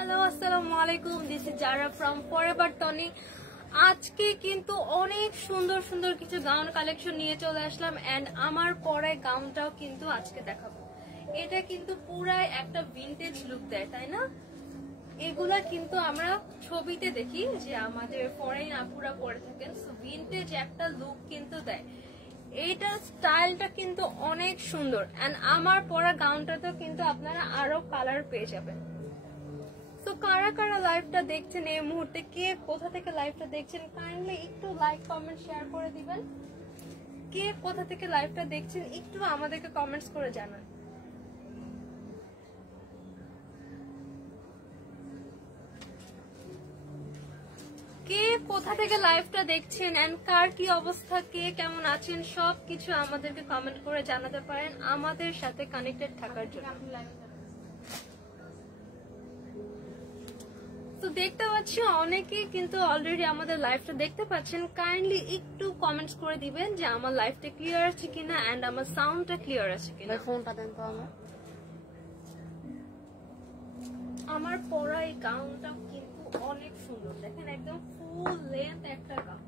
Hello, আসসালামু আলাইকুম। This is Zara from forever Tony. আজকে কিন্তু অনেক সুন্দর সুন্দর কিছু গাউন কালেকশন নিয়ে চলে আসলাম এন্ড আমার পরে গাউনটাও কিন্তু আজকে দেখাবো। এটা কিন্তু পুরাই একটা ভিনটেজ লুক দেয়, তাই না? এগুলা কিন্তু আমরা ছবিতে দেখি যে আমাদের ফরেন আপুরা পরে থাকেন, সো ভিনটেজ একটা লুক কিন্তু দেয়। এইটা স্টাইলটা কিন্তু অনেক সুন্দর এন্ড আমার পরা গাউনটাতেও কিন্তু আপনারা আরো কালার পেয়ে যাবেন। তো কারা কারা লাইভটা দেখছেন এই মুহূর্তে, কে কোথা থেকে লাইভটা দেখছেন কাইন্ডলি একটু লাইক কমেন্ট শেয়ার করে দিবেন। কে কোথা থেকে লাইভটা দেখছেন একটু আমাদেরকে কমেন্টস করে জানান। কে কোথা থেকে লাইভটা দেখছেন এন্ড কার কি অবস্থা, কে কেমন আছেন সবকিছু আমাদেরকে কমেন্ট করে জানাতে পারেন আমাদের সাথে কানেক্টেড থাকার জন্য। তো দেখতে পাচ্ছি অনেকেই কিন্তু অলরেডি আমাদের লাইভটা দেখতে পাচ্ছেন। কাইন্ডলি একটু কমেন্টস করে দিবেন যে আমার লাইভটা ক্লিয়ার আছে কিনা এন্ড আমার সাউন্ডটা ক্লিয়ার আছে কিনা। ফোনটা দেন তো আমার পরা এই গাউনটা কিন্তু অনেক সুন্দর, দেখেন একদম ফুল লেন্থ একটা গাউন।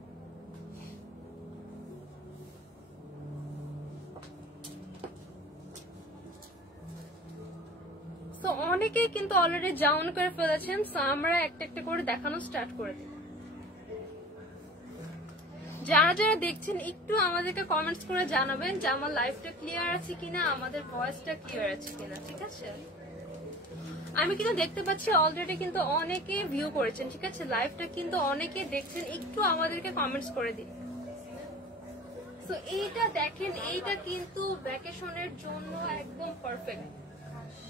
তো অনেকেই কিন্তু অলরেডি জাউন করে ফেলেছেন, সো আমরা একটা একটা করে দেখানো স্টার্ট করে দিই। যারা যারা দেখছেন একটু আমাদেরকে কমেন্টস করে জানাবেন যে আমার লাইভটা ক্লিয়ার আছে কিনা, আমাদের ভয়েসটা ক্লিয়ার আছে কিনা, ঠিক আছে? আমি কিন্তু দেখতে পাচ্ছি অলরেডি কিন্তু অনেকে ভিউ করেছেন, ঠিক আছে? লাইভটা কিন্তু অনেকে দেখছেন, একটু আমাদেরকে কমেন্টস করে দিন। তো এইটা দেখেন, এইটা কিন্তু ভ্যাকেশনের জন্য একদম পারফেক্ট,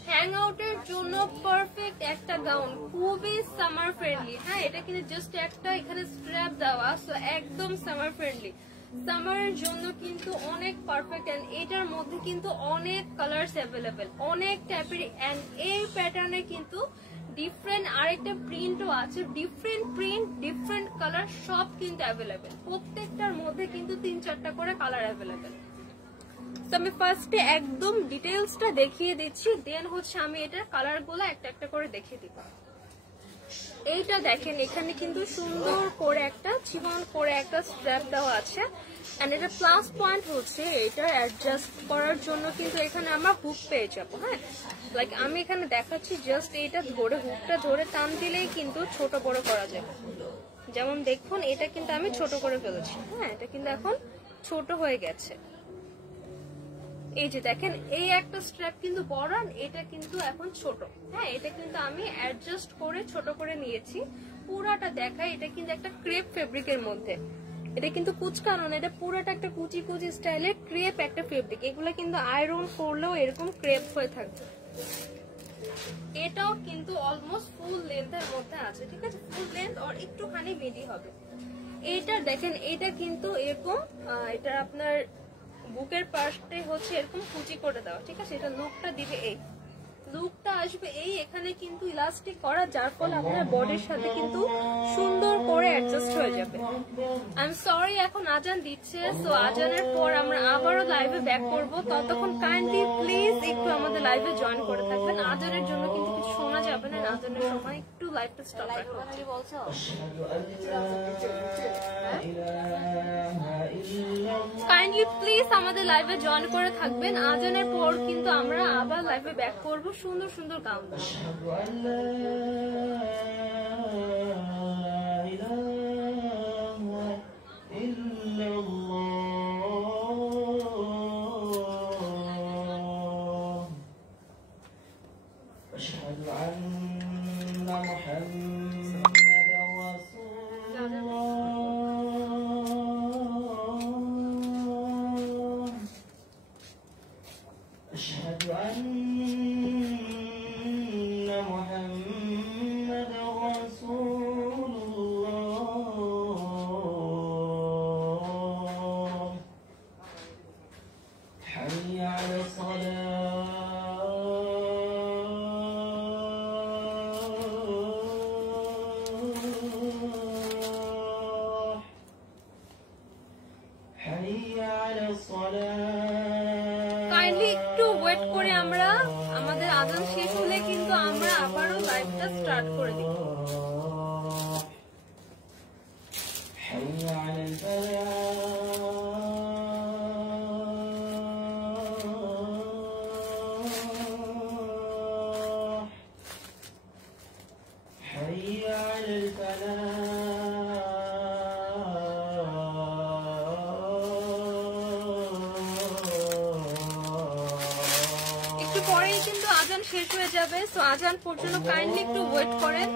হ্যাং আউটের জন্য পারফেক্ট একটা গাউন, খুবই সামার ফ্রেন্ডলি। হ্যাঁ, এটা কিন্তু জাস্ট একটা এখানে স্ট্র্যাপ দেওয়া, সো একদম সামার ফ্রেন্ডলি। সামারের জন্য কিন্তু অনেক পারফেক্ট এন্ড এটার মধ্যে কিন্তু অনেক কালার্স অ্যাভেলেবেল, অনেক টাইপের এন্ড এই প্যাটার্নে কিন্তু ডিফারেন্ট আরেকটা প্রিন্টও আছে, ডিফারেন্ট প্রিন্ট ডিফারেন্ট কালার সব কিন্তু অ্যাভেলেবেল। প্রত্যেকটার মধ্যে কিন্তু 3-4টা করে কালার অ্যাভেলেবেল। তো আমি ফার্স্টে একদম ডিটেইলসটা দেখিয়ে দিচ্ছি, দেন হচ্ছে আমি এটার কালারগুলো একটা একটা করে দেখিয়ে দিব। এইটা দেখেন, এখানে কিন্তু সুন্দর করে একটা চিকন করে একটা স্ট্র্যাপ দেওয়া আছে এন্ড এটা প্লাস পয়েন্ট হচ্ছে এটা অ্যাডজাস্ট করার জন্য কিন্তু এখানে আমরা হুক পেয়ে যাবো। হ্যাঁ, লাইক আমি এখানে দেখাচ্ছি, জাস্ট এইটা ধরে হুকটা ধরে টান দিলেই কিন্তু ছোট বড় করা যাবে। যেমন দেখুন, এটা কিন্তু আমি ছোট করে ফেলেছি। হ্যাঁ, এটা কিন্তু এখন ছোট হয়ে গেছে। এই যে দেখেন, এই একটা স্ট্র্যাপ কিন্তু বড়, এটা কিন্তু এখন ছোট। হ্যাঁ, এটা কিন্তু আমি অ্যাডজাস্ট করে ছোট করে নিয়েছি। পুরাটা দেখাই, এটা কিন্তু একটা ক্রেপ ফেব্রিকের মধ্যে, এটা কিন্তু কুচকানো না, এটা পুরোটা একটা কুচি কুচি স্টাইলের ক্রেপ একটা ফেব্রিক। এগুলো কিন্তু আয়রন করলেও এরকম ক্রেপ হয়ে থাকবে। এটাও কিন্তু অলমোস্ট ফুল লেন্থের মধ্যে আছে, ঠিক আছে? ফুল লেন্থ আর একটুখানি মিডি হবে। এইটা দেখেন, এটা কিন্তু এরকম, এটা আপনার বুকের পাশে হচ্ছে এরকম কুচি করে দেওয়া, ঠিক আছে? এটা লুকটা দিবে, এই লুকটা আসবে এই, এখানে কিন্তু ইলাস্টিক করা, যার ফলে আপনার বডির সাথে কিন্তু সুন্দর করে অ্যাডজাস্ট হয়ে যাবে। আই এম সরি, এখন আজান দিচ্ছে, সো আজানের পর আমরা আবারও লাইভে ব্যাক করব। ততক্ষণ কাইন্ডলি প্লিজ একটু আমাদের লাইভে জয়েন করে থাকবেন। আজানের জন্য কিন্তু কিছু শোনা যাবে না, আজানের সময় একটু লাইভটা স্টপ রাখবেন। কাইন্ডলি প্লিজ আমাদের লাইভে জয়েন করে থাকবেন। আজানের পর কিন্তু আমরা আবার লাইভে ব্যাক করব সুন্দর সুন্দর গান। লাইভটা স্টার্ট করে দিই। একটু পরেই কিন্তু আজান শেষ হয়ে যাবে, সো আজান পর্যন্ত কাইন্ডলি একটু ওয়েট করেন।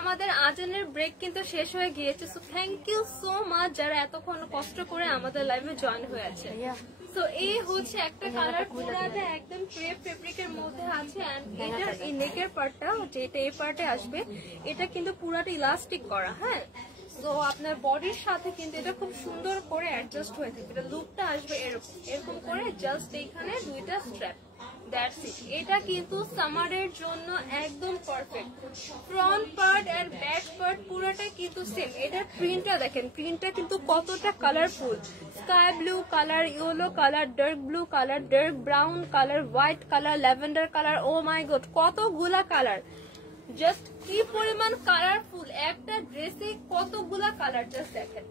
আমাদের আজানের ব্রেক কিন্তু শেষ হয়ে গিয়েছে, so thank you so much যারা এতক্ষণ কষ্ট করে আমাদের লাইভে জয়েন হয়েছে। তো এই হচ্ছে একটা কালার, পুরাটা একদম ক্রেপ ফেব্রিকের মধ্যে আছে। এন্ড এটার এই নেকের পার্টটা যেটা এই পার্টে আসবে, এটা কিন্তু পুরাটা ইলাস্টিক করা। হ্যাঁ, তো আপনার বডির সাথে কিন্তু এটা খুব সুন্দর করে অ্যাডজাস্ট হয়ে থাকে। এটা লুকটা আসবে এরকম এরকম করে, জাস্ট এইখানে দুইটা স্ট্র্যাপ, দ্যাটস ইট। এটা কিন্তু সামারের জন্য একদম পারফেক্ট। ফ্রন্ট পার্ট আর ব্যাক পার্ট পুরোটা কিন্তু সেম। এটার প্রিন্টটা দেখেন, প্রিন্টটা কিন্তু কতটা colourful. Sky blue colour, yellow colour, dark blue colour, dark brown colour, white colour, lavender colour, oh my god কতগুলা কালার, জাস্ট কি পরিমাণ কালারফুল একটা ড্রেসে কতগুলা কালার, জাস্ট দেখেন।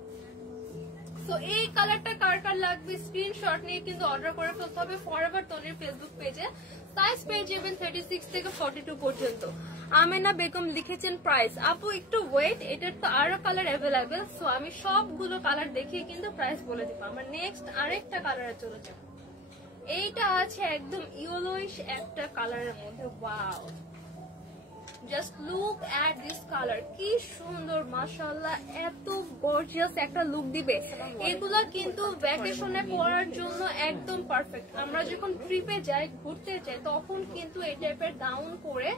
তো এই কালারটা কার কার লাগবে স্ক্রিনশট নিয়ে কিন্তু অর্ডার করে ফেলতে হবে ফরএভার তনির ফেসবুক পেজে। সাইজ পেয়ে যাবেন 36 থেকে 42 পর্যন্ত। আমেনা বেগম লিখেছেন প্রাইস। আপু একটু ওয়েট, এটার তো আরো কালার অ্যাভেলেবেল, সো আমি সবগুলো কালার দেখিয়ে কিন্তু প্রাইস বলে দিব। আমরা নেক্সট আরেকটা কালারে চলে যাব। এইটা আছে একদম ইয়েলোইশ একটা কালারের মধ্যে। Wow, just look at this colour, কি সুন্দর মাশাআল্লাহ, এত গর্জিয়াস একটা লুক দিবে। এগুলা কিন্তু ভ্যাকেশনে পরার জন্য একদম পারফেক্ট। আমরা যখন ট্রিপে যাই, ঘুরতে যাই, তখন কিন্তু এই টাইপের গাউন পরে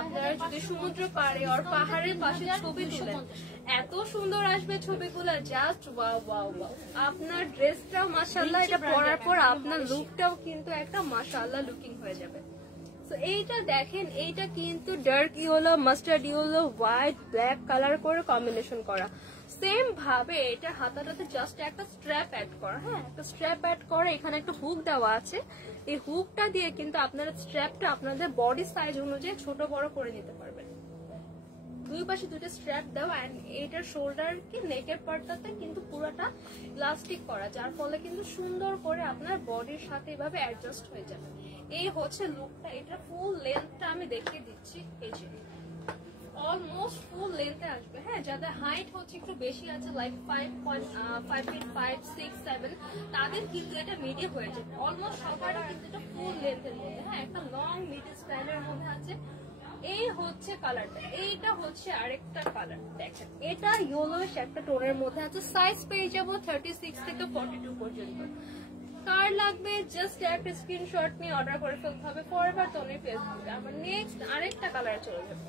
আপনারা যদি সমুদ্র পাড়ে আর পাহাড়ের পাশে ছবি তুলেন, এত সুন্দর আসবে ছবিগুলো, জাস্ট ওয়াও ওয়াও ওয়াও। আপনার ড্রেসটাও মাশাআল্লাহ, এটা পরার পর আপনার লুকটাও কিন্তু একটা মাশাআল্লাহ লুকিং হয়ে যাবে। তো এইটা দেখেন, এইটা কিন্তু dark yellow, mustard yellow, white, black colour করে কম্বিনেশন করা। সেম ভাবে এটা হাতাটাতে জাস্ট একটা স্ট্র্যাপ অ্যাড করা। হ্যাঁ, একটা স্ট্র্যাপ অ্যাড করে, এখানে একটা হুক দেওয়া আছে। এই হুকটা দিয়ে কিন্তু আপনারা স্ট্র্যাপটা আপনাদের বডি সাইজ অনুযায়ী ছোট বড় করে নিতে পারবেন। দুই পাশে দুটো স্ট্র্যাপ দেওয়া, এন্ড এইটার শোল্ডার কি নেকের পার্টটাতে কিন্তু পুরোটা ইলাস্টিক করা, যার ফলে কিন্তু সুন্দর করে আপনার বডির সাথে এভাবে অ্যাডজাস্ট হয়ে যাবে। এই হচ্ছে লুকটা। এটা ফুল লেন্থটা আমি দেখিয়ে দিচ্ছি, এই যে অলমোস্ট ফুল লেন্থে আসবে। হ্যাঁ, যাদের হাইট হচ্ছে একটু বেশি আছে, লাইক 5 ফিট 5, 6, 7, তাদের কিন্তু এটা মিডিয়াম হয়ে যাবে। অলমোস্ট সবারই কিন্তু এটা ফুল লেন্থের মধ্যে। হ্যাঁ, একটা লং মিড স্টাইলের মধ্যে আছে। এই হচ্ছে কালারটা। এইটা হচ্ছে আরেকটা কালার, দেখেন এটা ইয়েলোইশ একটা টোনের মধ্যে আছে। সাইজ পেয়ে যাবো 36 থেকে 42 পর্যন্ত। কার লাগবে জাস্ট একটা স্ক্রিনশট নিয়ে অর্ডার করে ফেলতে হবে ফরএভার তনির ফেসবুকে। আমরা নেক্সট আরেকটা কালারে চলে যাব।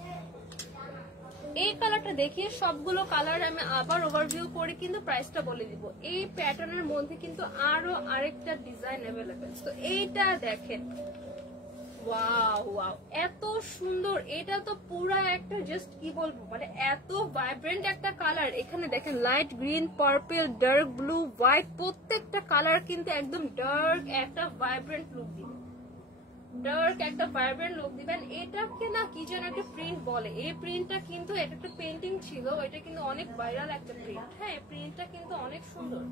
এই কালারটা দেখিয়ে সবগুলো কালার আমি আবার ওভারভিউ করে কিন্তু প্রাইসটা বলে দিব। এই প্যাটার্নের মধ্যে কিন্তু আরো আরেকটা ডিজাইন অ্যাভেলেবেল। তো এইটা দেখেন, ওয়াও ওয়াও, এত সুন্দর। এটা তো পুরা একটা জাস্ট কি বলবো, মানে এত ভাইব্রেন্ট একটা কালার। এখানে দেখেন light green, purple, dark blue, white, প্রত্যেকটা কালার কিন্তু একদম ডার্ক একটা ভাইব্রেন্ট লুক দিবে, ডার্ক একটা ভাইব্রেন্ট লুক দিবেন। এটাকে না কি যেন একটা প্রিন্ট বলে, এই প্রিন্টটা কিন্তু এটা একটা পেন্টিং ছিল, এটা কিন্তু অনেক ভাইরাল একটা প্রিন্ট। হ্যাঁ, প্রিন্টটা কিন্তু অনেক সুন্দর।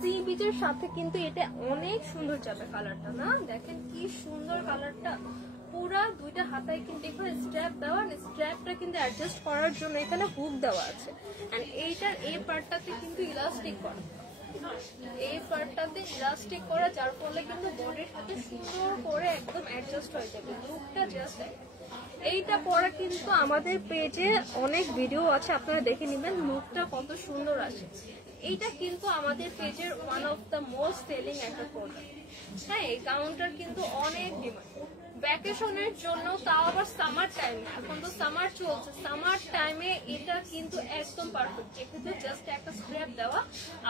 সি বিচের সাথে কিন্তু এটা অনেক সুন্দর যাবে কালারটা, না দেখেন কি সুন্দর কালারটা। পুরা দুইটা হাতায় কিন্তু এখানে স্ট্র্যাপ দেওয়া, স্ট্র্যাপটা কিন্তু অ্যাডজাস্ট করার জন্য এখানে হুক দেওয়া আছে। এন্ড এইটার এই পার্টটাতে কিন্তু ইলাস্টিক করা, এই পার্টটাতে ইলাস্টিক করা, যার ফলে কিন্তু বডির সাথে সুন্দর করে একদম অ্যাডজাস্ট হয়ে যাবে লুকটা। জাস্ট এইটা পরা কিন্তু আমাদের পেজে অনেক ভিডিও আছে, আপনারা দেখে নেবেন লুকটা কত সুন্দর আসে। এইটা কিন্তু আমাদের পেজের one of the most selling একটা প্রোডাক্ট। হ্যাঁ, এই গাউনটার কিন্তু অনেক ডিমান্ড। ভ্যাকেশনের জন্য, তাও আবার সামার টাইমে, এখন তো সামার চলছে, সামার টাইমে এটা কিন্তু একদম পারফেক্ট। এক্ষেত্রে জাস্ট একটা স্ট্র্যাপ দেওয়া,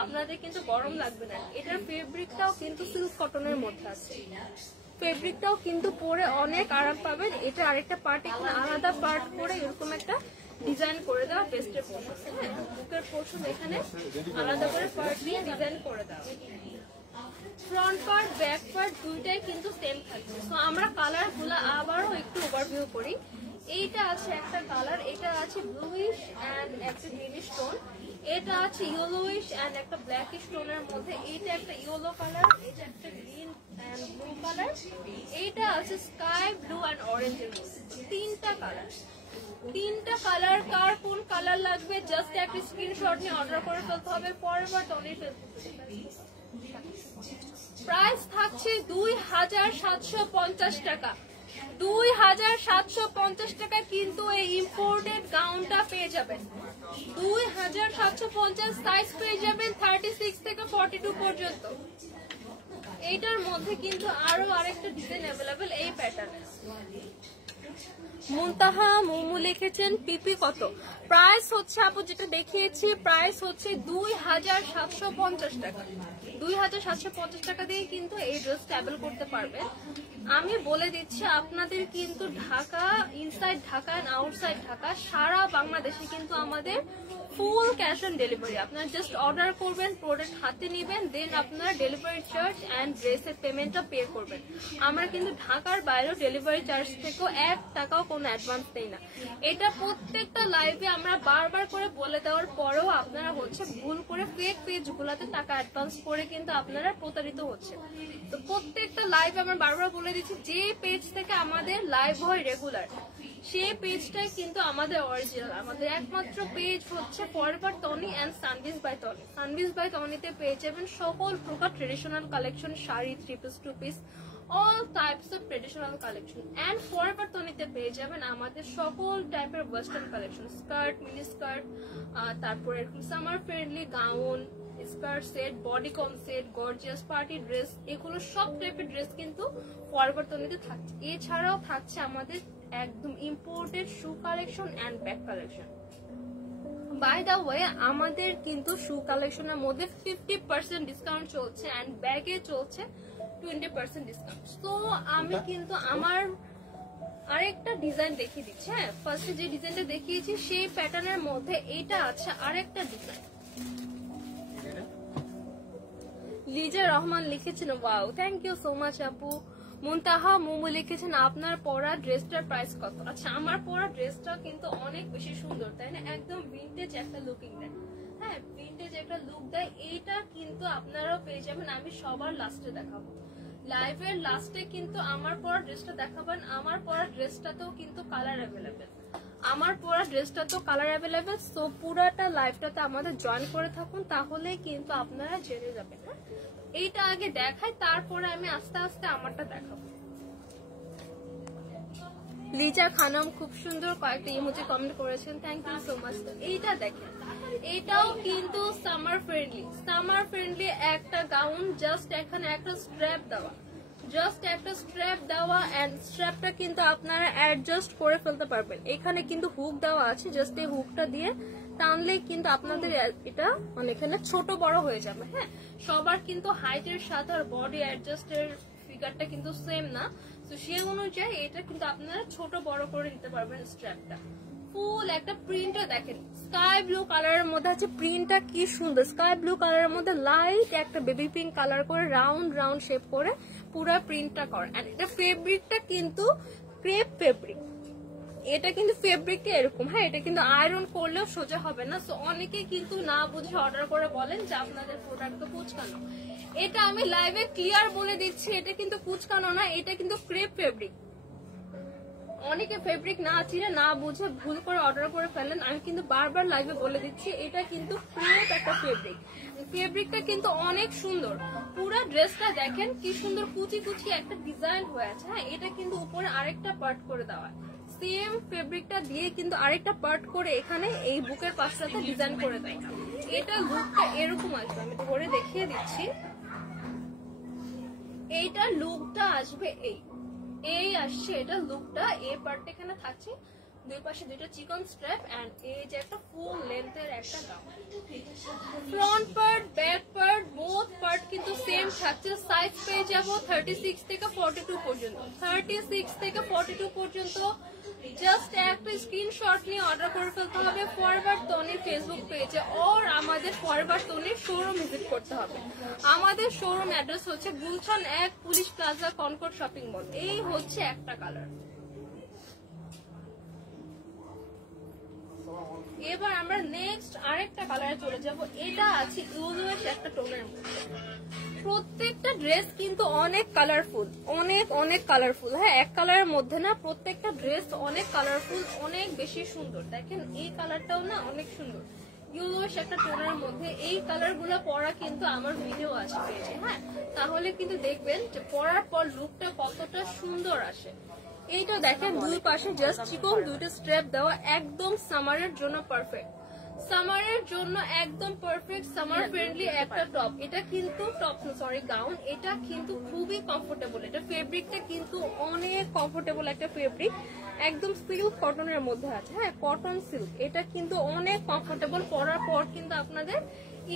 আপনাদের কিন্তু গরম লাগবে না। এটার ফেব্রিকটাও কিন্তু সিল্ক কটনের মধ্যে আছে, ফেব্রিকটাও কিন্তু পরে অনেক আরাম পাবেন। এটা আরেকটা পার্ট, এখানে আলাদা পার্ট করে এরকম একটা ডিজাইন করে দেওয়া, বেস্টের পোর্শন, হ্যাঁ বুকের পোর্শন এখানে আলাদা করে পার্ট দিয়ে ডিজাইন করে দেওয়া। ফ্রন্ট পার্ট ব্যাক পার্ট দুইটাই কিন্তু সেম থাকবে। তো আমরা কালার গুলো আবারও একটু ওভারভিউ করি। এইটা আছে একটা কালার, এটা আছে ব্লুইশ এন্ড একটা গ্রিনিশ টোন, এটা আছে ইয়েলোইশ এন্ড একটা ব্ল্যাকিশ টোনের মধ্যে, এইটা একটা ইয়েলো কালার, এটা একটা গ্রিন এন্ড ব্লু কালার, এইটা আছে স্কাই ব্লু এন্ড অরেঞ্জের মধ্যে। তিনটা কালার, তিনটা কালার, কার কোন কালার লাগবে জাস্ট একটা স্ক্রিনশট নিয়ে অর্ডার করে ফেলতে হবে। পরের টনি ফেলতে প্রাইস থাকছে 2750 টাকা। 2750 টাকা কিন্তু এই ইম্পোর্টেড গাউনটা পেয়ে যাবেন। 2750 সাইজ পেয়ে যাবেন 36 থেকে 42 পর্যন্ত। এইটার মধ্যে কিন্তু আরো আরেকটা ডিজাইন অ্যাভেলেবেল এই প্যাটার্নে। মুনতাহা মোমো লিখেছেন পিপি কত? প্রাইস হচ্ছে আপু যেটা দেখিয়েছি, প্রাইস হচ্ছে 2750 টাকা। 2750 টাকা দিয়ে কিন্তু এই ড্রেস ট্যাবেল করতে পারবেন। আমি বলে দিচ্ছি আপনাদের কিন্তু Dhaka, inside Dhaka and outside Dhaka, সারা বাংলাদেশে কিন্তু আমাদের ফুল ক্যাশ অন ডেলিভারি। আপনারা জাস্ট অর্ডার করবেন, প্রোডাক্ট হাতে নেবেন, দেন আপনারা ডেলিভারি চার্জ এন্ড ড্রেসের পেমেন্টটা পে করবেন। আমরা কিন্তু ঢাকার বাইরেও ডেলিভারি চার্জ থেকেও 1 টাকাও কোনো অ্যাডভান্স দেই না। এটা প্রত্যেকটা লাইভে আমরা বারবার করে বলে দেওয়ার পরেও আপনারা হচ্ছে ভুল করে ফেক পেজ গুলাতে টাকা অ্যাডভান্স করে কিন্তু আপনারা প্রতারিত হচ্ছে। তো প্রত্যেকটা লাইভে আমরা বারবার বলে দিচ্ছি, যে পেজ থেকে আমাদের লাইভ হয় রেগুলার, সেই পেজটাই কিন্তু আমাদের অরিজিনাল। আমাদের একমাত্র পেজ হচ্ছে Forever Tony and Sunbiz by Tony. Sunbiz by টনিতে পেয়ে যাবেন সকল প্রকার traditional collection, sari, 3 piece, 2 piece, all types of traditional collection. And Forever টনিতে পেয়ে যাবেন আমাদের সকল টাইপের western collection, skirt, mini skirt, তারপরে এরকম summer friendly gown, skirt set, bodycon set, gorgeous party dress, এগুলো সব টাইপের ড্রেস কিন্তু ফরএভার টনিতে থাকছে। এছাড়াও থাকছে আমাদের একদম imported shoe collection and bag collection. By the way আমাদের কিন্তু শু কালেকশনের মধ্যে 50% ডিসকাউন্ট চলছে এন্ড ব্যাগে চলছে 20% ডিসকাউন্ট। তো আমি কিন্তু আমার আরেকটা ডিজাইন দেখিয়ে দিচ্ছি। হ্যাঁ, ফার্স্টে যে ডিজাইনটা দেখিয়েছি সেই প্যাটার্নের মধ্যে এটা আছে আরেকটা ডিজাইন। লিজা রহমান লিখেছেন wow, thank you so much আপু। মুনতাহা মোমো লিখেছেন আপনার পরা ড্রেসটার প্রাইস কত? আচ্ছা, আমার পরা ড্রেসটা কিন্তু অনেক বেশি সুন্দর, তাই না? একদম ভিন্টেজ একটা লুকিং দেয়, হ্যাঁ ভিন্টেজ একটা লুক দেয়। এইটা কিন্তু আপনারাও পেয়ে যাবেন। আমি সবার লাস্টে দেখাবো, লাইভের লাস্টে কিন্তু আমার পরা ড্রেসটা দেখাবেন। আমার পরা ড্রেসটাতেও কিন্তু কালার অ্যাভেলেবেল, আমার পরা ড্রেসটা তো কালার অ্যাভেলেবেল। সো পুরাটা লাইভটাতে আমাদের জয়েন করে থাকুন, তাহলে কিন্তু আপনারা জেনে যাবেন। হ্যাঁ, এইটা আগে দেখাই, তারপরে আমি আস্তে আস্তে আমারটা দেখাবো। লিজা খানম খুব সুন্দর কয়েকটা ইমোজি কমেন্ট করেছেন, থ্যাংক ইউ সো মাচ। এইটা দেখেন, এটাও কিন্তু সামার ফ্রেন্ডলি, সামার ফ্রেন্ডলি একটা গাউন। জাস্ট এখানে একটা স্ট্র্যাপ দেওয়া, জাস্ট একটা স্ট্র্যাপ দেওয়া এন্ড স্ট্র্যাপটা কিন্তু আপনারা অ্যাডজাস্ট করে ফেলতে পারবেন। এখানে কিন্তু হুক দেওয়া আছে, জাস্ট এই হুকটা দিয়ে টানলে কিন্তু আপনাদের এটা মানে এখানে ছোট বড় হয়ে যাবে। হ্যাঁ, সবার কিন্তু হাইটের সাথে আর বডি অ্যাডজাস্টের ফিগারটা কিন্তু সেম না, তো সেই অনুযায়ী এটা কিন্তু আপনারা ছোট বড় করে নিতে পারবেন। স্ট্র্যাপটা ফুল একটা প্রিন্টটা দেখেন, স্কাই ব্লু কালারের মধ্যে আছে, প্রিন্টটা কি সুন্দর। স্কাই ব্লু কালারের মধ্যে লাইট একটা বেবি পিঙ্ক কালার করে রাউন্ড রাউন্ড শেপ করে পুরো প্রিন্টটা করে। আর এটা ফেব্রিকটা কিন্তু ক্রেপ ফেব্রিক, এটা কিন্তু ফেব্রিকটা এরকম। হ্যাঁ, এটা কিন্তু আয়রন করলেও সোজা হবে না। সো অনেকে কিন্তু না বুঝে অর্ডার করে বলেন যে আপনাদের প্রোডাক্ট তো কুচকানো। এটা আমি লাইভে ক্লিয়ার বলে দিচ্ছি, এটা কিন্তু কুচকানো না, এটা কিন্তু ক্রেপ ফেব্রিক। অনেকে ফেব্রিক না চিনে না বুঝে ভুল করে অর্ডার করে ফেলেন। আমি কিন্তু বারবার লাইভে বলে দিচ্ছি এটা কিন্তু ক্রেপ একটা ফেব্রিক। ফেব্রিকটা কিন্তু অনেক সুন্দর, পুরো ড্রেসটা দেখেন কি সুন্দর কুচি কুচি একটা ডিজাইন হয়ে আছে। হ্যাঁ, এটা কিন্তু উপরে আরেকটা পার্ট করে দেওয়া, সেম ফেব্রিকটা দিয়ে কিন্তু আরেকটা পার্ট করে এখানে এই বুকের পাশটাতে ডিজাইন করে দেয়। এটা লুকটা এরকম আসবে, আমি ধরে দেখিয়ে দিচ্ছি। এইটা লুকটা আসবে এই এই আসছে এটা লুকটা। এই পার্টটা এখানে থাকছে, দুই পাশে দুইটা চিকন স্ট্র্যাপ এন্ড এই যে একটা ফুল লেন্থের একটা gown. Front part back part both part কিন্তু সেম থাকছে। সাইজ পেয়ে যাব 36 থেকে 42 পর্যন্ত। 36 থেকে 42 পর্যন্ত। জাস্ট একটা স্ক্রিনশট নিয়ে অর্ডার করে ফেলতে হবে ফরওয়ার্ড তনির ফেসবুক পেজে আর আমাদের ফরওয়ার্ড তনির শোরুম ভিজিট করতে হবে। আমাদের শোরুম অ্যাড্রেস হচ্ছে Gulshan 1 police plaza concord shopping mall. এই হচ্ছে একটা কালার। এবার আমরা নেক্সট আরেকটা কালারে চলে যাব। এটা আছে ইউলোইশ একটা টোনের মধ্যে। প্রত্যেকটা ড্রেস কিন্তু অনেক কালারফুল, অনেক অনেক কালারফুল। হ্যাঁ, এক কালারের মধ্যে না, প্রত্যেকটা ড্রেস অনেক কালারফুল, অনেক বেশি সুন্দর। দেখেন এই কালারটাও না অনেক সুন্দর, ইউলোইশ একটা টোনের মধ্যে। এই কালার গুলো পরা কিন্তু আমার ভিডিও আছে পেয়েছে। হ্যাঁ, তাহলে কিন্তু দেখবেন যে পরার পর লুকটা কতটা সুন্দর আসে। এইটা দেখেন দুই পাশে জাস্ট চিকন দুইটা স্ট্র্যাপ দেওয়া, একদম সামারের জন্য পারফেক্ট। সামারের জন্য একদম পারফেক্ট, সামার ফ্রেন্ডলি একটা টপ। এটা কিন্তু টপ সরি গাউন। এটা কিন্তু খুবই কমফোর্টেবল। এটা ফেব্রিকটা কিন্তু অনেক কমফোর্টেবল একটা ফেব্রিক, একদম সিল্ক কটনের মধ্যে আছে। হ্যাঁ, কটন সিল্ক। এটা কিন্তু অনেক কমফোর্টেবল, পরার পর কিন্তু আপনাদের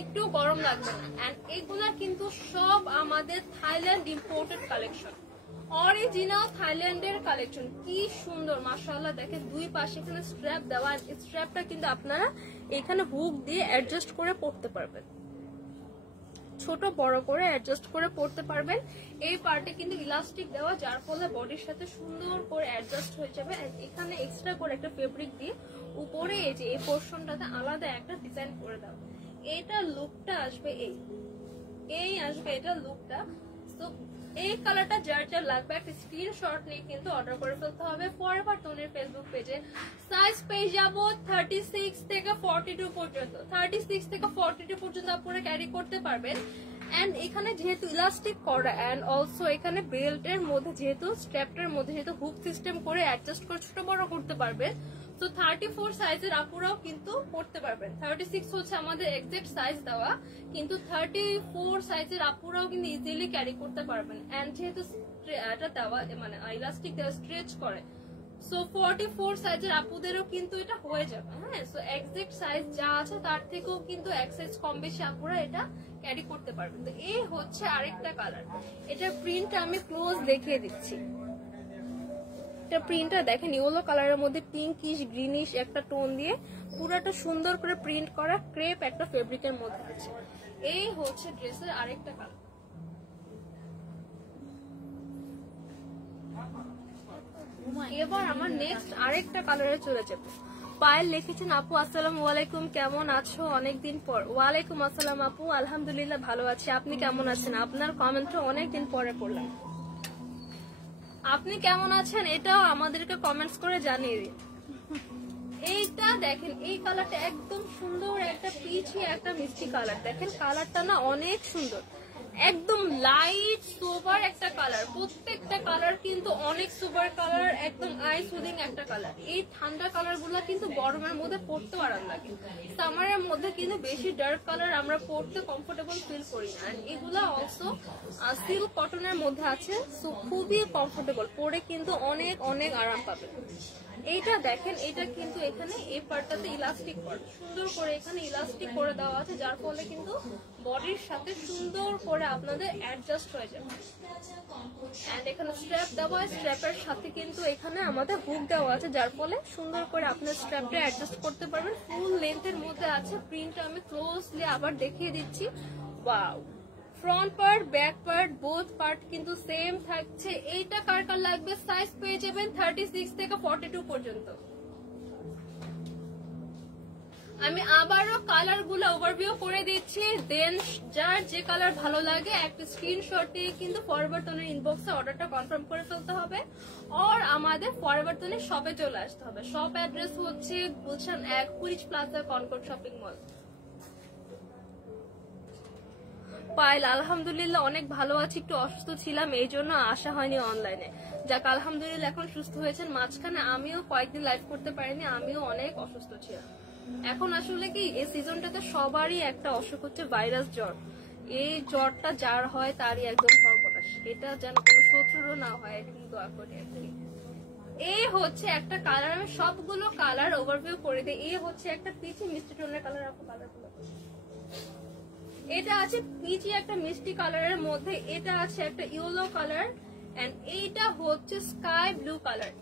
একটু গরম লাগবে না। এন্ড এগুলা কিন্তু সব আমাদের থাইল্যান্ড ইম্পোর্টেড কালেকশন, অরিজিনাল থাইল্যান্ডের কালেকশন। কি সুন্দর মাশাআল্লাহ। দেখেন দুই পাশে এখানে স্ট্র্যাপ দেওয়া, স্ট্র্যাপটা কিন্তু আপনারা এখানে হুক দিয়ে অ্যাডজাস্ট করে পরতে পারবেন, ছোট বড় করে অ্যাডজাস্ট করে পরতে পারবেন। এই পার্টে কিন্তু ইলাস্টিক দেওয়া, যার ফলে বডির সাথে সুন্দর করে অ্যাডজাস্ট হয়ে যাবে। এখানে এক্সট্রা করে একটা ফেব্রিক দিয়ে উপরে এই যে এই পোর্শনটাতে আলাদা একটা ডিজাইন করে দাও। এটা লুকটা আসবে এই আসবে এটা লুকটা। তো এই কালারটা যার যার লাগবে একটা স্ক্রিনশট নিয়ে কিন্তু অর্ডার করে ফেলতে হবে ফরএভার তনির ফেসবুক পেজে। সাইজ পেয়ে যাব 36 থেকে 42 পর্যন্ত। 36 থেকে 42 পর্যন্ত আপনারা ক্যারি করতে পারবেন। এন্ড এখানে যেহেতু ইলাস্টিক করা এন্ড অলসো এখানে বেল্টের মধ্যে যেহেতু স্ট্র্যাপটার মধ্যে যেহেতু হুক সিস্টেম করে অ্যাডজাস্ট করে ছোট বড় করতে পারবেন। তো 34 সাইজের আপুরাও কিন্তু পড়তে পারবেন। 36 হচ্ছে আমাদের এক্সাক্ট সাইজ দেওয়া, কিন্তু 34 সাইজের আপুরাও কিন্তু ইজিলি ক্যারি করতে পারবেন। এন্ড যেহেতু এটা দেওয়া মানে ইলাস্টিক দেওয়া স্ট্রেচ করে, সো 44 সাইজের আপুদেরও কিন্তু এটা হয়ে যাবে। হ্যাঁ, সো এক্সাক্ট সাইজ যা আছে তার থেকেও কিন্তু এক সাইজ কম বেশি আপুরা এটা ক্যারি করতে পারবেন। তো এই হচ্ছে আরেকটা কালার। এটা প্রিন্ট আমি ক্লোজ দেখিয়ে দিচ্ছি। এটা প্রিন্টটা দেখেন ইয়েলো কালারের মধ্যে পিঙ্কিশ গ্রিনিশ একটা টোন দিয়ে পুরোটা সুন্দর করে প্রিন্ট করা ক্রেপ একটা ফেব্রিকের মধ্যে আছে। এই হচ্ছে ড্রেসের আরেকটা কালার। এবার আমার নেক্সট আরেকটা কালারে চলে যাব। পায়েল লিখেছেন আপু আসসালামু আলাইকুম, কেমন আছো অনেকদিন পর। ওয়ালাইকুম আসসালাম আপু, আলহামদুলিল্লাহ ভালো আছি, আপনি কেমন আছেন? আপনার কমেন্টটা অনেকদিন পরে পড়লাম। আপনি কেমন আছেন এটাও আমাদেরকে কমেন্টস করে জানিয়ে দিন। এইটা দেখেন এই কালারটা একদম সুন্দর একটা পিচি একটা মিষ্টি কালার। দেখেন কালারটা না অনেক সুন্দর, একদম লাইট সোবার একটা কালার। প্রত্যেকটা কালার কিন্তু অনেক সোবার কালার, একদম আই সুদিং একটা কালার। এই ঠান্ডা কালার গুলা কিন্তু গরমের মধ্যে পরতেও আরাম লাগে। সামারের মধ্যে কিন্তু বেশি ডার্ক কালার আমরা পরতে কমফোর্টেবল ফিল করি না। এগুলা অলসো সিল্ক কটনের মধ্যে আছে, সো খুবই কমফোর্টেবল, পরে কিন্তু অনেক অনেক আরাম পাবেন। এইটা দেখেন এটা কিন্তু এখানে এই পার্টটাতে ইলাস্টিক করা, সুন্দর করে এখানে ইলাস্টিক করে দেওয়া আছে, যার ফলে কিন্তু বডির সাথে সুন্দর করে আপনাদের অ্যাডজাস্ট হয়ে যাবে। এন্ড এখানে স্ট্র্যাপ দেওয়া, স্ট্র্যাপের সাথে কিন্তু এখানে আমাদের হুক দেওয়া আছে, যার ফলে সুন্দর করে আপনার স্ট্র্যাপটা অ্যাডজাস্ট করতে পারবেন। ফুল লেন্থের মধ্যে আছে। প্রিন্টটা আমি ক্লোজলি আবার দেখিয়ে দিচ্ছি। Wow, front part back part both part কিন্তু সেম থাকছে। এইটা কার কার লাগবে সাইজ পেয়ে যাবেন 36 থেকে 42 পর্যন্ত। আমি আবারও কালার গুলো ওভারভিউ করে দিচ্ছি, দেন যার যে কালার ভালো লাগে একটা স্ক্রিনশট নিয়ে কিন্তু ফরওয়ার্ড তনির ইনবক্সে অর্ডারটা কনফার্ম করে ফেলতে হবে আর আমাদের ফরওয়ার্ড তনির শপে চলে আসতে হবে। শপ অ্যাড্রেস হচ্ছে Gulshan 1 police plaza concord shopping mall. Payel আলহামদুলিল্লাহ অনেক ভালো আছি, একটু অসুস্থ ছিলাম এই জন্য আসা হয়নি অনলাইনে। যাক আলহামদুলিল্লাহ এখন সুস্থ হয়েছেন। মাঝখানে আমিও কয়েকদিন লাইভ করতে পারিনি, আমিও অনেক অসুস্থ ছিলাম। এখন আসলে কি এই সিজনটাতে সবারই একটা অসুখ হচ্ছে ভাইরাস জ্বর। এই জ্বরটা যার হয় তারই একদম সর্বনাশ, এটা যেন কোনো শত্রুরও না হয়, এটা কিন্তু দোয়া করি আর কি। এই হচ্ছে একটা কালার, আমি সবগুলো কালার ওভারভিউ করে দিই। এই হচ্ছে একটা পিচি মিষ্টি টোনের কালার, আপু কালারগুলো এটা আছে পিচি একটা মিষ্টি কালারের মধ্যে, এটা আছে একটা ইয়েলো কালার, এন্ড এইটা হচ্ছে স্কাই ব্লু কালার।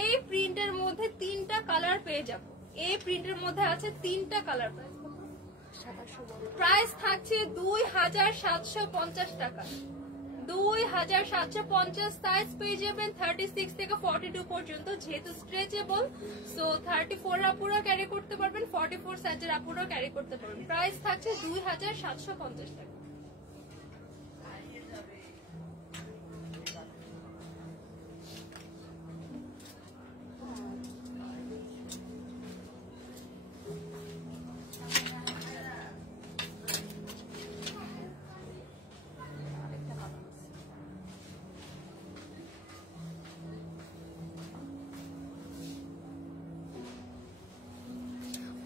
এই প্রিন্টের মধ্যে 3টা কালার পেয়ে যাব, এই প্রিন্টের মধ্যে আছে 3টা কালার। প্রাইস থাকছে 2750 টাকা, 2750। সাইজ পেয়ে যাবেন 36 থেকে 42 পর্যন্ত, যেহেতু স্ট্রেচেবল সো 34 আপুরা ক্যারি করতে পারবেন, 44 সাইজের আপুরা ক্যারি করতে পারবেন। প্রাইস থাকছে 2750 টাকা।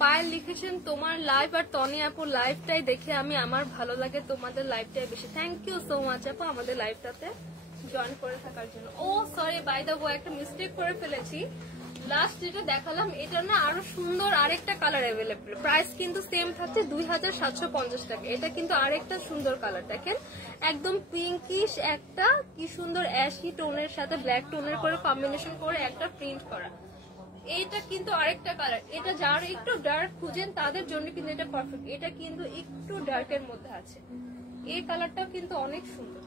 পায়েল লিখেছেন তোমার লাইভ আর টনি আপুর লাইভটাই দেখে আমি আমার ভালো লাগে, তোমাদের লাইভটাই বেশি। থ্যাংক ইউ সো মাচ আপু আমাদের লাইভটাতে জয়েন করে থাকার জন্য। ও সরি বাই দ্য ওয়ে একটা মিস্টেক করে ফেলেছি, লাস্ট যেটা দেখালাম এটা না আরো সুন্দর আরেকটা কালার অ্যাভেলেবল, প্রাইস কিন্তু সেম থাকছে 2750 টাকা। এটা কিন্তু আরেকটা সুন্দর কালার দেখেন, একদম পিঙ্কিশ একটা কি সুন্দর অ্যাশি টোনের সাথে ব্ল্যাক টোনের করে কম্বিনেশন করে একটা প্রিন্ট করা। এইটা কিন্তু আরেকটা কালার, এটা যারা একটু ডার্ক খুঁজেন তাদের জন্য কিন্তু এটা পারফেক্ট। এটা কিন্তু একটু ডার্কের মধ্যে আছে, এই কালারটাও কিন্তু অনেক সুন্দর।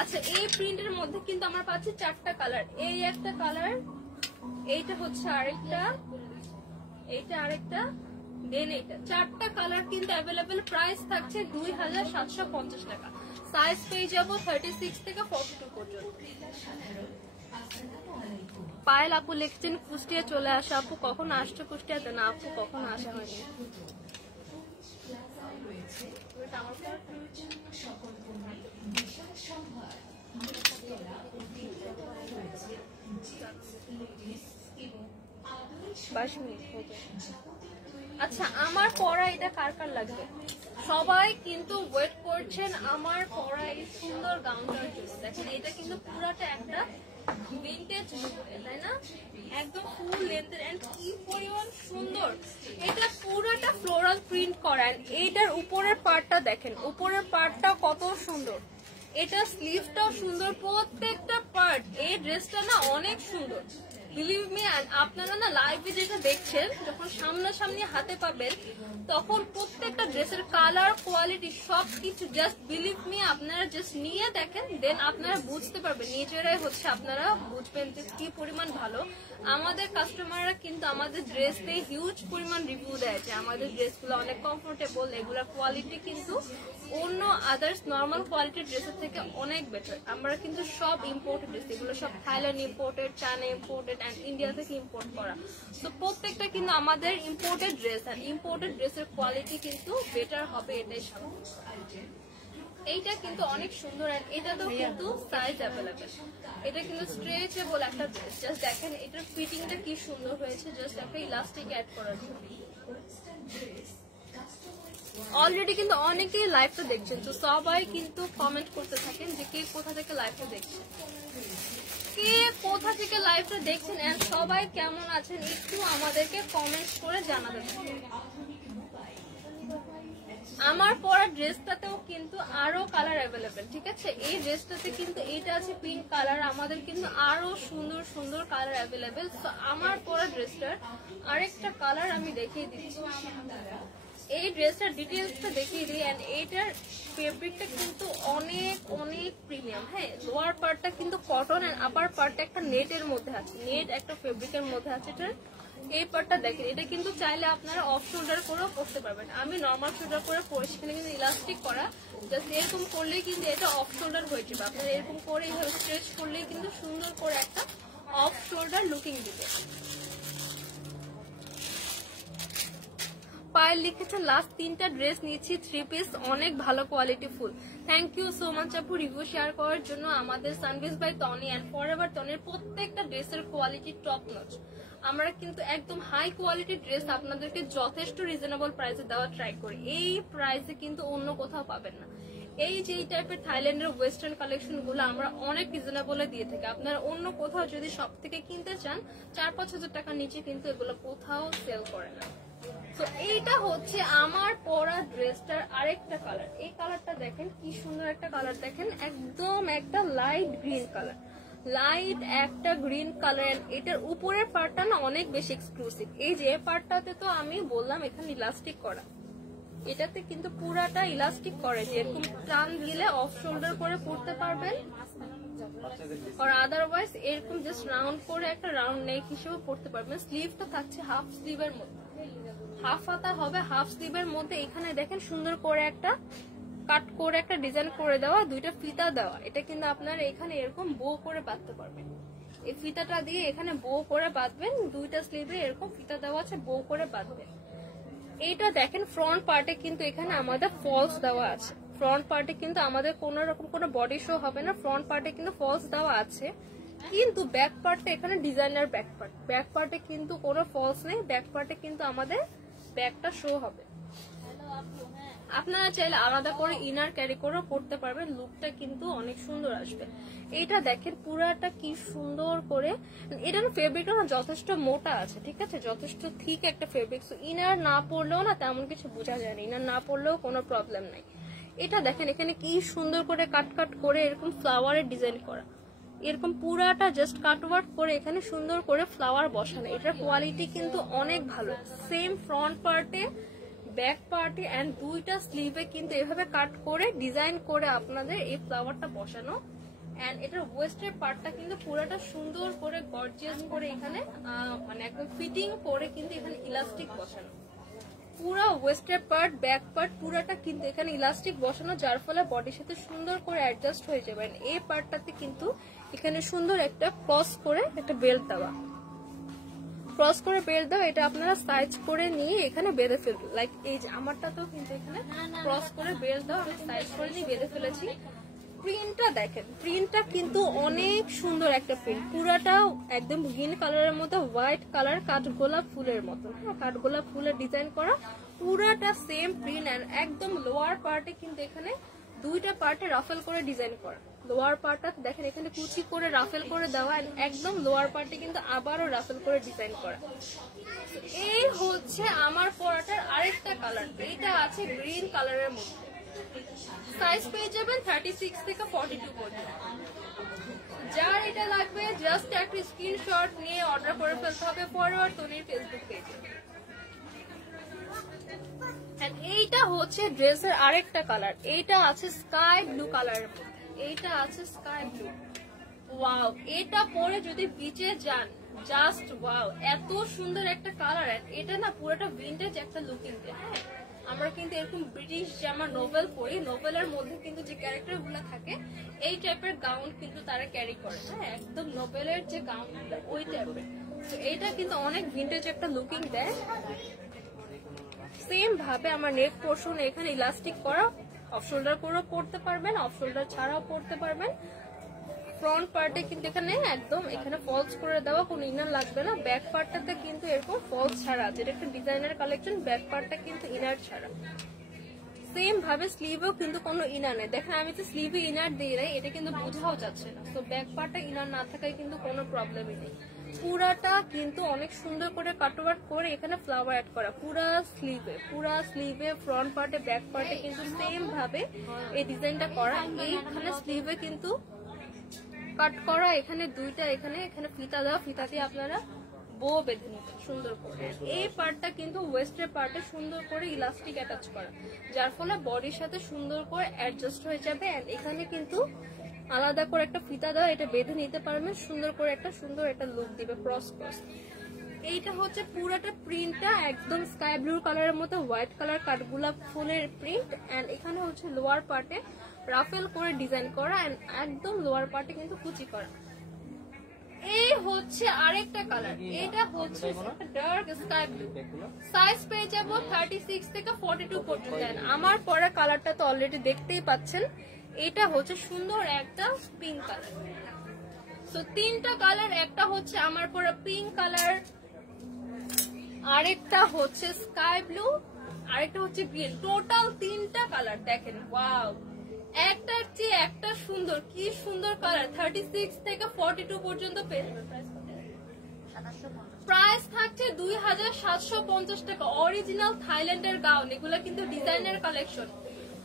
আচ্ছা এই প্রিন্টের মধ্যে কিন্তু আমরা পাচ্ছি 4টা কালার, এই একটা কালার, এইটা হচ্ছে আরেকটা, এইটা আরেকটা, দেন এইটা, 4টা কালার কিন্তু অ্যাভেলেবেল। প্রাইস থাকছে 2750 টাকা। সাইজ পেয়ে যাব 36 থেকে 42 পর্যন্ত। পায়েল আপু লিখছেন কুষ্টিয়া চলে আসা, আপু কখন আসছো কুষ্টিয়াতে? না আপু কখন আসা হয়নি। আচ্ছা আমার পরা এটা কার কার লাগবে? সবাই কিন্তু ওয়েট করছেন আমার পরা এই সুন্দর গাউনটার জন্য। দেখেন এটা কিন্তু পুরাটা একটা ভিন্টেজ লুক, তাই না? একদম ফুল লেন্থের এন্ড কি পরিমাণ সুন্দর, এটা পুরাটা ফ্লোরাল প্রিন্ট করা। এইটার উপরের পার্টটা দেখেন, উপরের পার্টটা কত সুন্দর, এটা স্লিভটাও সুন্দর, প্রত্যেকটা পার্ট। এই ড্রেসটা না অনেক সুন্দর, বিলিভ মি। আপনারা না লাইভে যেটা দেখছেন, যখন সামনাসামনি হাতে পাবেন তখন প্রত্যেকটা ড্রেসের কালার কোয়ালিটি সবকিছু জাস্ট বিলিভ মি, আপনারা জাস্ট নিয়ে দেখেন, দেন আপনারা বুঝতে পারবেন, নিজেরাই হচ্ছে আপনারা বুঝবেন যে কি পরিমাণ ভালো। আমাদের কাস্টমাররা কিন্তু আমাদের ড্রেসে হিউজ পরিমাণ রিভিউ দেয় যে আমাদের ড্রেসগুলো অনেক কমফোর্টেবল, এগুলোর কোয়ালিটি কিন্তু অন্য আদার্স নর্মাল কোয়ালিটির ড্রেসের থেকে অনেক বেটার। আমরা কিন্তু সব ইম্পোর্টেড ড্রেস, এগুলো সব Thailand imported, China imported and India থেকে ইম্পোর্ট করা। তো প্রত্যেকটা কিন্তু আমাদের ইম্পোর্টেড ড্রেস, আর ইম্পোর্টেড ড্রেসের কোয়ালিটি কিন্তু বেটার হবে, এটাই স্বাভাবিক। এইটা কিন্তু অনেক সুন্দর, আর এটাতেও কিন্তু সাইজ অ্যাভেলেবেল। এটা কিন্তু স্ট্রেচেবল একটা ড্রেস, জাস্ট দেখেন এটার ফিটিংটা কি সুন্দর হয়েছে, জাস্ট একটা ইলাস্টিক অ্যাড করার জন্য। অলরেডি কিন্তু অনেকেই লাইভটা দেখছেন, তো সবাই কিন্তু কমেন্ট করতে থাকেন যে কে কোথা থেকে লাইভটা দেখছেন, কে কোথা থেকে লাইভটা দেখছেন, এন্ড সবাই কেমন আছেন একটু আমাদেরকে কমেন্ট করে জানাবেন। আমার পরা ড্রেসটাতেও কিন্তু আরো কালার অ্যাভেলেবেল, ঠিক আছে? এই ড্রেসটাতে কিন্তু এইটা আছে পিঙ্ক কালার, আমাদের কিন্তু আরো সুন্দর সুন্দর কালার অ্যাভেলেবেল। তো আমার পরা ড্রেসটার আরেকটা কালার আমি দেখিয়ে দিচ্ছি, এই ড্রেসটার ডিটেলসটা দেখিয়ে দিই। এন্ড এইটার ফেব্রিকটা কিন্তু অনেক অনেক প্রিমিয়াম। হ্যাঁ, লোয়ার পার্টটা কিন্তু কটন এন্ড আপার পার্টটা একটা নেটের মধ্যে আছে, নেট একটা ফেব্রিকের মধ্যে আছে। এটার এই পার্টটা দেখেন, এটা কিন্তু চাইলে আপনারা অফ শোল্ডার করেও করতে পারবেন। আমি নর্মাল শোল্ডার করে পরেছি, এখানে কিন্তু ইলাস্টিক করা, জাস্ট এরকম করলেই কিন্তু এটা অফ শোল্ডার হয়ে যাবে। আপনারা এরকম করে এইভাবে স্ট্রেচ করলেই কিন্তু সুন্দর করে একটা অফ শোল্ডার লুকিং দিবে। পায়েল লিখেছে লাস্ট 3টা ড্রেস নিয়েছি 3 পিস, অনেক ভালো quality full. Thank you so much আপু রিভিউ শেয়ার করার জন্য। আমাদের Sunbiz by Tony and Forever টনির প্রত্যেকটা ড্রেসের কোয়ালিটি টপ নচ। আমরা কিন্তু একদম হাই কোয়ালিটি ড্রেস আপনাদেরকে যথেষ্ট রিজনেবল প্রাইসে দেওয়া ট্রাই করি। এই প্রাইসে কিন্তু অন্য কোথাও পাবেন না। এই যে এই টাইপের থাইল্যান্ডের ওয়েস্টার্ন কালেকশন গুলো আমরা অনেক রিজনেবলে দিয়ে থাকি। আপনারা অন্য কোথাও যদি সব থেকে কিনতে চান 4-5 হাজার টাকার নিচে কিন্তু এগুলো কোথাও সেল করে না। তো এইটা হচ্ছে আমার পরা ড্রেসটার আরেকটা কালার। এই কালারটা দেখেন কি সুন্দর একটা কালার, দেখেন একদম একটা লাইট গ্রিন কালার, লাইট একটা গ্রিন কালার। এটার উপরের পার্টটা না অনেক বেশি এক্সক্লুসিভ। এই যে পার্টটাতে তো আমি বললাম এখানে ইলাস্টিক করা, এটাতে কিন্তু পুরাটা ইলাস্টিক করে, যেরকম টান দিলে অফ শোল্ডার করে পরতে পারবেন, আর আদারওয়াইজ এরকম জাস্ট রাউন্ড করে একটা রাউন্ড নেক হিসেবে পরতে পারবেন। স্লিভটা থাকছে হাফ স্লিভের মধ্যে, হাফ হাতা হবে হাফ স্লিভের মধ্যে। এখানে দেখেন সুন্দর করে একটা কাট করে একটা ডিজাইন করে দেওয়া, দুইটা ফিতা দেওয়া। এটা কিন্তু আপনারা এখানে এরকম বো করে বাঁধতে পারবেন। এই ফিতাটা দিয়ে এখানে বো করে বাঁধবেন, দুইটা স্লিভে এরকম ফিতা দেওয়া আছে, বো করে বাঁধবেন। এইটা দেখেন ফ্রন্ট পার্টে কিন্তু এখানে আমাদের ফলস দেওয়া আছে। ফ্রন্ট পার্টে কিন্তু আমাদের কোন রকম কোনো বডি শো হবে না, ফ্রন্ট পার্টে কিন্তু ফলস দেওয়া আছে। কিন্তু ব্যাক পার্টে এখানে ডিজাইনার ব্যাক পার্ট, ব্যাক পার্টে কিন্তু কোনো ফলস নেই, ব্যাক পার্টে কিন্তু আমাদের ব্যাকটা শো হবে। আপনারা চাইলে আলাদা করে ইনার ক্যারি করেও পড়তে পারবেন, লুকটা কিন্তু অনেক সুন্দর আসবে। এইটা দেখেন পুরাটা কি সুন্দর করে, এটা না ফেব্রিকটা না যথেষ্ট মোটা আছে, ঠিক আছে, যথেষ্ট থিক একটা ফেব্রিক। ইনার না পড়লেও না তেমন কিছু বোঝা যায় না, ইনার না পড়লেও কোনো প্রবলেম নাই। এটা দেখেন এখানে কি সুন্দর করে কাট কাট করে এরকম ফ্লাওয়ারের ডিজাইন করা, এরকম পুরাটা জাস্ট কাটওয়ার্ক করে এখানে সুন্দর করে ফ্লাওয়ার বসানো। এটার কোয়ালিটি কিন্তু অনেক ভালো। সেম ফ্রন্ট পার্টে ব্যাক পার্টে এন্ড দুইটা স্লিভে কিন্তু এভাবে কাট করে ডিজাইন করে আপনাদের এই ফ্লাওয়ারটা বসানো। এন্ড এটার ওয়েস্টের পার্টটা কিন্তু পুরোটা সুন্দর করে গর্জিয়াস করে এখানে মানে একদম ফিটিং করে কিন্তু এখানে ইলাস্টিক বসানো। পুরো ওয়েস্টের পার্ট ব্যাক পার্ট পুরাটা কিন্তু এখানে ইলাস্টিক বসানো, যার ফলে বডির সাথে সুন্দর করে অ্যাডজাস্ট হয়ে যাবে। এই পার্টটাতে কিন্তু এখানে সুন্দর একটা ক্রস করে একটা বেল্ট দেওয়া, ক্রস করে বেল্ট দাও। এটা আপনারা সাইজ করে নিয়ে এখানে বেঁধে ফেলবেন। লাইক এই যে আমারটা তো কিন্তু এখানে ক্রস করে বেল্ট দাও, আমি সাইজ করে নিয়ে বেঁধে ফেলেছি। প্রিন্টটা দেখেন, প্রিন্টটা কিন্তু অনেক সুন্দর একটা প্রিন্ট, পুরাটা একদম গ্রিন কালারের মতো হোয়াইট কালার কাঠগোলাপ ফুলের মতো, হ্যাঁ কাঠগোলাপ ফুলের ডিজাইন করা, পুরাটা সেম প্রিন্ট। আর একদম লোয়ার পার্টে কিন্তু এখানে দুইটা পার্টে রাফেল করে ডিজাইন করা। লোয়ার পার্টটা দেখেন এখানে কুচি করে রাফেল করে দেওয়া, একদম লোয়ার পার্টে কিন্তু আবারও রাফেল করে ডিজাইন করা। এই হচ্ছে আমার পরাটার আরেকটা কালার, এইটা আছে গ্রিন কালারের মধ্যে। সাইজ পেয়ে যাবেন 36 থেকে 42 পর্যন্ত। যার এটা লাগবে জাস্ট একটা স্ক্রিনশট নিয়ে অর্ডার করে ফেলতে হবে ফরওয়ার্ড টনির ফেসবুক পেজে। এইটা হচ্ছে ড্রেসের আরেকটা কালার, এইটা আছে স্কাই ব্লু কালারের মধ্যে, এইটা আছে স্কাই ব্লু। ওয়াও, এটা পরে যদি বিচে যান জাস্ট ওয়াও, এত সুন্দর একটা কালার। এটা না পুরোটা ভিন্টেজ একটা লুকিং দেয়। হ্যাঁ আমরা কিন্তু এরকম ব্রিটিশ জামা নোভেল পড়ি, নোভেলের মধ্যে কিন্তু যে ক্যারেক্টার গুলো থাকে এই টাইপের গাউন কিন্তু তারা ক্যারি করে, হ্যাঁ একদম নোভেলের যে গাউন ওই টাইপের। তো এইটা কিন্তু অনেক ভিন্টেজ একটা লুকিং দেয়। সেম ভাবে আমার নেক পোর্শন এখানে ইলাস্টিক করা, অফ শোল্ডার করেও পড়তে পারবেন, অফ শোল্ডার ছাড়াও পড়তে পারবেন। ফ্রন্ট পার্টে কিন্তু এখানে একদম এখানে ফলস করে দেওয়া, কোনো ইনার লাগবে না। ব্যাক পার্টটাতে কিন্তু এরকম ফলস ছাড়া, যেটা একটা ডিজাইনার কালেকশন, ব্যাক পার্টটা কিন্তু ইনার ছাড়া। সেম ভাবে স্লিভেও কিন্তু কোনো ইনার নেই। দেখেন আমি তো স্লিভে ইনার দিয়ে নাই, এটা কিন্তু বোঝাও যাচ্ছে না। তো ব্যাক পার্টটা ইনার না থাকায় কিন্তু কোনো প্রবলেমই নেই। পুরাটা কিন্তু অনেক সুন্দর করে কাটওয়ার্ক করে এখানে ফ্লাওয়ার অ্যাড করা, পুরা স্লিভে ফ্রন্ট পার্টে ব্যাক পার্টে কিন্তু সেম ভাবে এই ডিজাইনটা করা। এইখানে স্লিভে কিন্তু কাট করা, এখানে দুইটা এখানে ফিতা দেওয়া, ফিতা দিয়ে আপনারা বো বেঁধে নিতে সুন্দর করে। এই পার্টটা কিন্তু ওয়েস্টের পার্টে সুন্দর করে ইলাস্টিক অ্যাটাচ করা, যার ফলে বডির সাথে সুন্দর করে অ্যাডজাস্ট হয়ে যাবে। এখানে কিন্তু আলাদা করে একটা ফিতা দেওয়া, এটা বেঁধে নিতে পারবেন, সুন্দর করে একটা লুক দিবে ক্রস ক্রস। এইটা হচ্ছে পুরোটা প্রিন্টটা একদম স্কাই ব্লু কালারের মতো হোয়াইট কালার কাঠগোলাপ ফুলের প্রিন্ট। এন্ড এখানে হচ্ছে লোয়ার পার্টে রাফেল করে ডিজাইন করা, এন্ড একদম লোয়ার পার্টে কিন্তু কুচি করা। এই হচ্ছে আরেকটা কালার, এটা হচ্ছে ডার্ক স্কাই ব্লু। সাইজ পেয়ে যাব 36 থেকে 42 পর্যন্ত। আমার পরা কালারটা তো অলরেডি দেখতেই পাচ্ছেন, এটা হচ্ছে সুন্দর একটা পিঙ্ক কালার। সো তিনটা কালার, একটা হচ্ছে আমার পরা পিঙ্ক কালার, আরেকটা হচ্ছে স্কাই ব্লু, আরেকটা হচ্ছে গ্রিন। টোটাল তিনটা কালার দেখেন, ওয়াও, একটার চেয়ে একটা সুন্দর। কি সুন্দর কালার। 36 থেকে 42 পর্যন্ত পেয়ে যাবেন। প্রাইস থাকছে 2750 টাকা। অরিজিনাল থাইল্যান্ডের গাউন, এগুলো কিন্তু ডিজাইনার কালেকশন।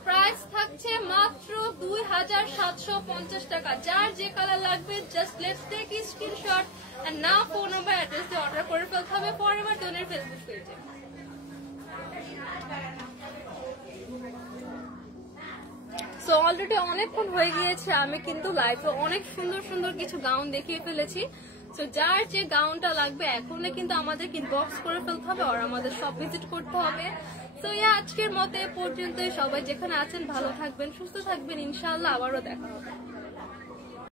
প্রাইস থাকছে মাত্র 2750 টাকা। যার যে কালার লাগবে just let's take screenshot and now phone number address দিয়ে অর্ডার করে ফেলতে হবে ফরএভার ডনের ফেসবুক পেজে। সো অলরেডি অনেকক্ষণ হয়ে গিয়েছে, আমি কিন্তু লাইভে অনেক সুন্দর সুন্দর কিছু গাউন দেখিয়ে ফেলেছি। সো যার যে গাউনটা লাগবে এখনই কিন্তু আমাদের ইনবক্স করে ফেলতে হবে আর আমাদের শপ ভিজিট করতে হবে। সো আজকের মতো পর্যন্ত, সবাই যেখানে আছেন ভালো থাকবেন, সুস্থ থাকবেন, ইনশাআল্লাহ আবারও দেখা হবে।